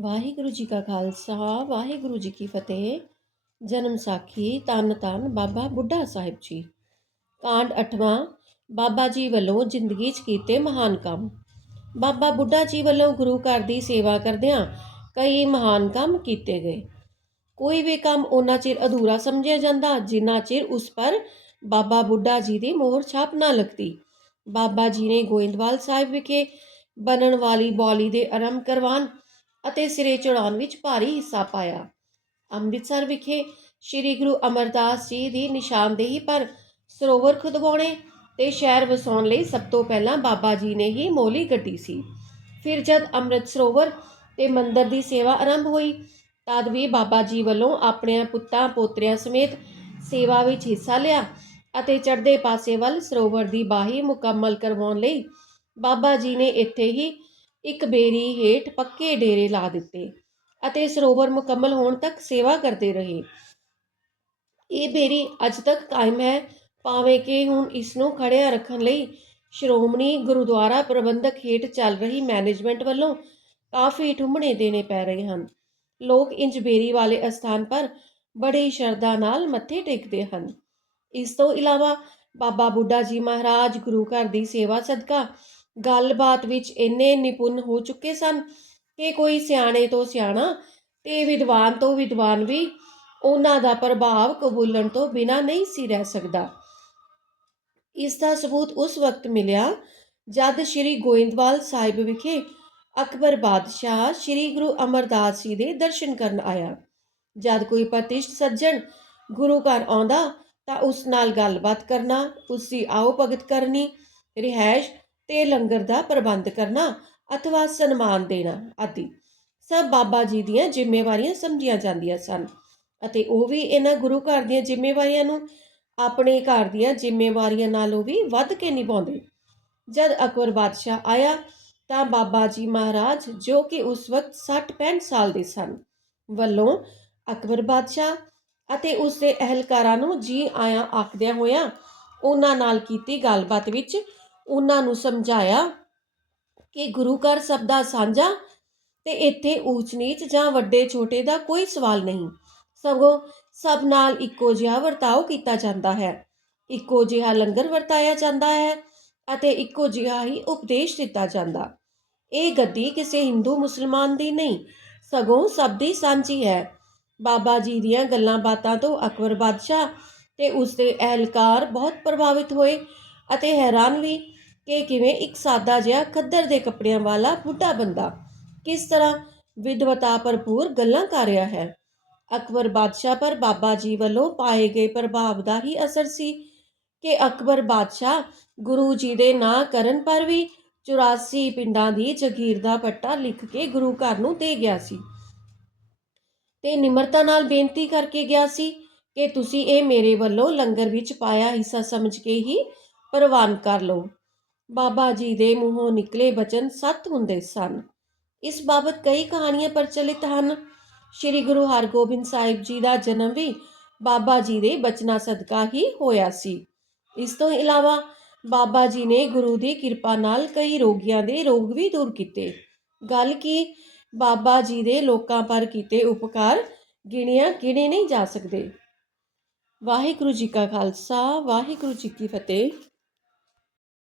ਵਾਹਿਗੁਰੂ ਜੀ ਕਾ ਖਾਲਸਾ, ਵਾਹਿਗੁਰੂ ਜੀ ਕੀ ਫਤਿਹ। ਜਨਮ ਸਾਖੀ ਤਨ ਤਨ ਬਾਬਾ ਬੁੱਢਾ ਸਾਹਿਬ ਜੀ। ਕਾਂਡ 8ਵਾਂ ਬਾਬਾ ਜੀ ਵੱਲੋਂ ਜ਼ਿੰਦਗੀ 'ਚ ਕੀਤੇ ਮਹਾਨ ਕੰਮ। ਬਾਬਾ ਬੁੱਢਾ ਜੀ ਵੱਲੋਂ ਗੁਰੂ ਘਰ ਦੀ ਸੇਵਾ ਕਰਦਿਆਂ ਕਈ ਮਹਾਨ ਕੰਮ ਕੀਤੇ ਗਏ। ਕੋਈ ਵੀ ਕੰਮ ਉਹਨਾਂ ਚਿਰ ਅਧੂਰਾ ਸਮਝਿਆ ਜਾਂਦਾ, ਜਿੰਨਾ ਚਿਰ ਉਸ ਪਰ ਬਾਬਾ ਬੁੱਢਾ ਜੀ ਦੀ ਮੋਹਰ ਛਾਪ ਨਾ ਲੱਗਦੀ। ਬਾਬਾ ਜੀ ਨੇ ਗੋਇੰਦਵਾਲ ਸਾਹਿਬ ਵਿਖੇ ਬਣਨ ਵਾਲੀ ਬੌਲੀ ਦੇ ਆਰੰਭ ਕਰਵਾਉਣ ਅਤੇ ਸਿਰੇ ਚੜਾਉਣ ਵਿੱਚ ਭਾਰੀ ਹਿੱਸਾ ਪਾਇਆ। ਅੰਮ੍ਰਿਤਸਰ ਵਿਖੇ ਸ੍ਰੀ ਗੁਰੂ ਅਮਰਦਾਸ ਜੀ ਦੀ ਨਿਸ਼ਾਨਦੇਹੀ ਪਰ ਸਰੋਵਰ ਖੁਦਵਾਉਣੇ ਤੇ ਸ਼ਹਿਰ ਵਸਾਉਣ ਲਈ ਸਭ ਤੋਂ ਪਹਿਲਾਂ ਬਾਬਾ ਜੀ ਨੇ ਹੀ ਮੋਲੀ ਗੱਡੀ ਸੀ। ਫਿਰ ਜਦ ਅੰਮ੍ਰਿਤ ਸਰੋਵਰ ਤੇ ਮੰਦਰ ਦੀ ਸੇਵਾ ਆਰੰਭ ਹੋਈ, ਤਦ ਵੀ ਬਾਬਾ ਜੀ ਵੱਲੋਂ ਆਪਣੇ ਪੁੱਤਾਂ ਪੋਤਰਿਆਂ ਸਮੇਤ ਸੇਵਾ ਵਿੱਚ ਹਿੱਸਾ ਲਿਆ ਅਤੇ ਚੜ੍ਹਦੇ ਪਾਸੇ ਵੱਲ ਸਰੋਵਰ ਦੀ ਬਾਹੀ ਮੁਕੰਮਲ ਕਰਵਾਉਣ ਲਈ ਬਾਬਾ ਜੀ ਨੇ ਇੱਥੇ ਹੀ ਇੱਕ ਬੇਰੀ ਹੇਠ ਪੱਕੇ ਡੇਰੇ ਲਾ ਦਿੱਤੇ ਅਤੇ ਸਰੋਵਰ ਮੁਕੰਮਲ ਹੋਣ ਤੱਕ ਸੇਵਾ ਕਰਦੇ ਰਹੇ। ਇਹ ਬੇਰੀ ਅੱਜ ਤੱਕ ਕਾਇਮ ਹੈ, ਭਾਵੇਂ ਕਿ ਹੁਣ ਇਸ ਨੂੰ ਖੜਿਆ ਰੱਖਣ ਲਈ ਸ਼੍ਰੋਮਣੀ ਗੁਰਦੁਆਰਾ ਪ੍ਰਬੰਧਕ ਹੇਠ ਚੱਲ ਰਹੀ ਮੈਨੇਜਮੈਂਟ ਵੱਲੋਂ ਕਾਫੀ ਠੁੰਮਣੇ ਦੇਣੇ ਪੈ ਰਹੇ ਹਨ। ਲੋਕ ਇੰਜ ਬੇਰੀ ਵਾਲੇ ਅਸਥਾਨ ਪਰ ਬੜੇ ਸ਼ਰਧਾ ਨਾਲ ਮੱਥੇ ਟੇਕਦੇ ਹਨ। ਇਸ ਤੋਂ ਇਲਾਵਾ ਬਾਬਾ ਬੁੱਢਾ ਜੀ ਮਹਾਰਾਜ ਗੁਰੂ ਘਰ ਦੀ ਸੇਵਾ ਸਦਕਾ ਗੱਲਬਾਤ ਵਿੱਚ ਇੰਨੇ ਨਿਪੁੰਨ ਹੋ ਚੁੱਕੇ ਸਨ ਕਿ ਕੋਈ ਸਿਆਣੇ ਤੋਂ ਸਿਆਣਾ ਤੇ ਵਿਦਵਾਨ ਤੋਂ ਵਿਦਵਾਨ ਵੀ ਉਹਨਾਂ ਦਾ ਪ੍ਰਭਾਵ ਕਬੂਲਣ ਤੋਂ ਬਿਨਾਂ ਨਹੀਂ ਸੀ ਰਹਿ ਸਕਦਾ। ਇਸ ਦਾ ਸਬੂਤ ਉਸ ਵਕਤ ਮਿਲਿਆ ਜਦ ਸ੍ਰੀ ਗੋਇੰਦਵਾਲ ਸਾਹਿਬ ਵਿਖੇ ਅਕਬਰ ਬਾਦਸ਼ਾਹ ਸ੍ਰੀ ਗੁਰੂ ਅਮਰਦਾਸ ਜੀ ਦੇ ਦਰਸ਼ਨ ਕਰਨ ਆਇਆ। ਜਦ ਕੋਈ ਪ੍ਰਤਿਸ਼ਟ ਸੱਜਣ ਗੁਰੂ ਘਰ ਆਉਂਦਾ ਤਾਂ ਉਸ ਨਾਲ ਗੱਲਬਾਤ ਕਰਨਾ, ਉਸ ਦੀ ਆਓ ਭਗਤ ਕਰਨੀ, ਰਿਹਾਇਸ਼ ਤੇ ਲੰਗਰ ਦਾ ਪ੍ਰਬੰਧ ਕਰਨਾ, ਅਥਵਾ ਸਨਮਾਨ ਦੇਣਾ ਆਦਿ। ਸਭ ਬਾਬਾ ਜੀ ਦੀਆਂ ਜ਼ਿੰਮੇਵਾਰੀਆਂ ਸਮਝੀਆਂ ਜਾਂਦੀਆਂ ਸਨ ਅਤੇ ਉਹ ਵੀ ਇਹਨਾਂ ਗੁਰੂ ਘਰ ਦੀਆਂ ਜ਼ਿੰਮੇਵਾਰੀਆਂ ਨੂੰ, ਆਪਣੇ ਘਰ ਦੀਆਂ ਜ਼ਿੰਮੇਵਾਰੀਆਂ ਨਾਲੋਂ ਵੀ ਵੱਧ ਕੇ ਨਿਭਾਉਂਦੇ। ਜਦ ਅਕਬਰ ਬਾਦਸ਼ਾਹ ਆਇਆ, ਤਾਂ ਬਾਬਾ ਜੀ ਮਹਾਰਾਜ, ਜੋ ਕਿ ਉਸ ਵਕਤ 60-65 ਸਾਲ ਦੇ ਸਨ, ਵੱਲੋਂ ਅਕਬਰ ਬਾਦਸ਼ਾਹ ਅਤੇ ਉਸ ਦੇ ਅਹਿਲਕਾਰਾਂ ਨੂੰ ਜੀ ਆਇਆਂ ਆਖਦਿਆਂ ਹੋਇਆਂ, ਉਹਨਾਂ ਨਾਲ ਕੀਤੀ ਗੱਲਬਾਤ ਵਿੱਚ ਉਹਨਾਂ ਨੂੰ ਸਮਝਾਇਆ ਕਿ ਗੁਰੂ ਘਰ ਸਭ ਦਾ ਸਾਂਝਾ ਤੇ ਇੱਥੇ ਊਚ ਨੀਚ ਜਾਂ ਵੱਡੇ ਛੋਟੇ ਦਾ ਕੋਈ ਸਵਾਲ ਨਹੀਂ। ਸਗੋਂ ਸਭ ਨਾਲ ਇੱਕੋ ਜਿਹਾ ਵਰਤਾਓ ਕੀਤਾ ਜਾਂਦਾ ਹੈ। ਇੱਕੋ ਜਿਹਾ ਲੰਗਰ ਵਰਤਾਇਆ ਜਾਂਦਾ ਹੈ ਅਤੇ ਇੱਕੋ ਜਿਹਾ ਹੀ ਉਪਦੇਸ਼ ਦਿੱਤਾ ਜਾਂਦਾ। ਇਹ ਗੱਦੀ ਕਿਸੇ ਹਿੰਦੂ ਮੁਸਲਮਾਨ ਦੀ ਨਹੀਂ, ਸਗੋਂ ਸਭ ਦੀ ਸਾਂਝੀ ਹੈ। ਬਾਬਾ ਜੀ ਦੀਆਂ ਗੱਲਾਂ ਬਾਤਾਂ ਤੋਂ ਅਕਬਰ ਬਾਦਸ਼ਾਹ ਤੇ ਉਸ ਦੇ ਅਹਿਲਕਾਰ ਬਹੁਤ ਪ੍ਰਭਾਵਿਤ ਹੋਏ ਅਤੇ ਹੈਰਾਨ ਵੀ ਕਿ ਕਿਵੇਂ ਇੱਕ ਸਾਦਾ ਜਿਹਾ ਖੱਦਰ ਦੇ ਕੱਪੜਿਆਂ ਵਾਲਾ ਬੁੱਢਾ ਬੰਦਾ ਕਿਸ ਤਰ੍ਹਾਂ ਵਿਦਵਤਾ ਭਰਪੂਰ ਗੱਲਾਂ ਕਰ ਰਿਹਾ ਹੈ। ਅਕਬਰ ਬਾਦਸ਼ਾਹ ਪਰ ਬਾਬਾ ਜੀ ਵੱਲੋਂ ਪਾਏ ਗਏ ਪ੍ਰਭਾਵ ਦਾ ਹੀ ਅਸਰ ਸੀ ਕਿ ਅਕਬਰ ਬਾਦਸ਼ਾਹ ਗੁਰੂ ਜੀ ਦੇ ਨਾਂ ਕਰਨ ਪਰ ਵੀ 84 ਪਿੰਡਾਂ ਦੀ ਜਗੀਰ ਦਾ ਪੱਟਾ ਲਿਖ ਕੇ ਗੁਰੂ ਘਰ ਨੂੰ ਦੇ ਗਿਆ ਸੀ। ਤੇ ਨਿਮਰਤਾ ਨਾਲ ਬੇਨਤੀ ਕਰਕੇ ਗਿਆ ਸੀ ਕਿ ਤੁਸੀਂ ਇਹ ਮੇਰੇ ਵੱਲੋਂ ਲੰਗਰ ਵਿੱਚ ਪਾਇਆ ਹਿੱਸਾ ਸਮਝ ਕੇ ਹੀ ਪ੍ਰਵਾਨ ਕਰ ਲਓ। ਬਾਬਾ ਜੀ ਦੇ ਮੂੰਹੋਂ ਨਿਕਲੇ ਬਚਨ ਸੱਤ ਹੁੰਦੇ ਸਨ। ਇਸ ਬਾਬਤ ਕਈ ਕਹਾਣੀਆਂ ਪ੍ਰਚਲਿਤ ਹਨ। ਸ੍ਰੀ ਗੁਰੂ ਹਰਗੋਬਿੰਦ ਸਾਹਿਬ ਜੀ ਦਾ ਜਨਮ ਵੀ ਬਾਬਾ ਜੀ ਦੇ ਬਚਨਾਂ ਸਦਕਾ ਹੀ ਹੋਇਆ ਸੀ। ਇਸ ਤੋਂ ਇਲਾਵਾ ਬਾਬਾ ਜੀ ਨੇ ਗੁਰੂ ਦੀ ਕਿਰਪਾ ਨਾਲ ਕਈ ਰੋਗੀਆਂ ਦੇ ਰੋਗ ਵੀ ਦੂਰ ਕੀਤੇ। ਗੱਲ ਕੀ, ਬਾਬਾ ਜੀ ਦੇ ਲੋਕਾਂ ਪਰ ਕੀਤੇ ਉਪਕਾਰ ਗਿਣਿਆ ਗਿਣੇ ਨਹੀਂ ਜਾ ਸਕਦੇ। ਵਾਹਿਗੁਰੂ ਜੀ ਕਾ ਖਾਲਸਾ, ਵਾਹਿਗੁਰੂ ਜੀ ਕੀ ਫਤਿਹ।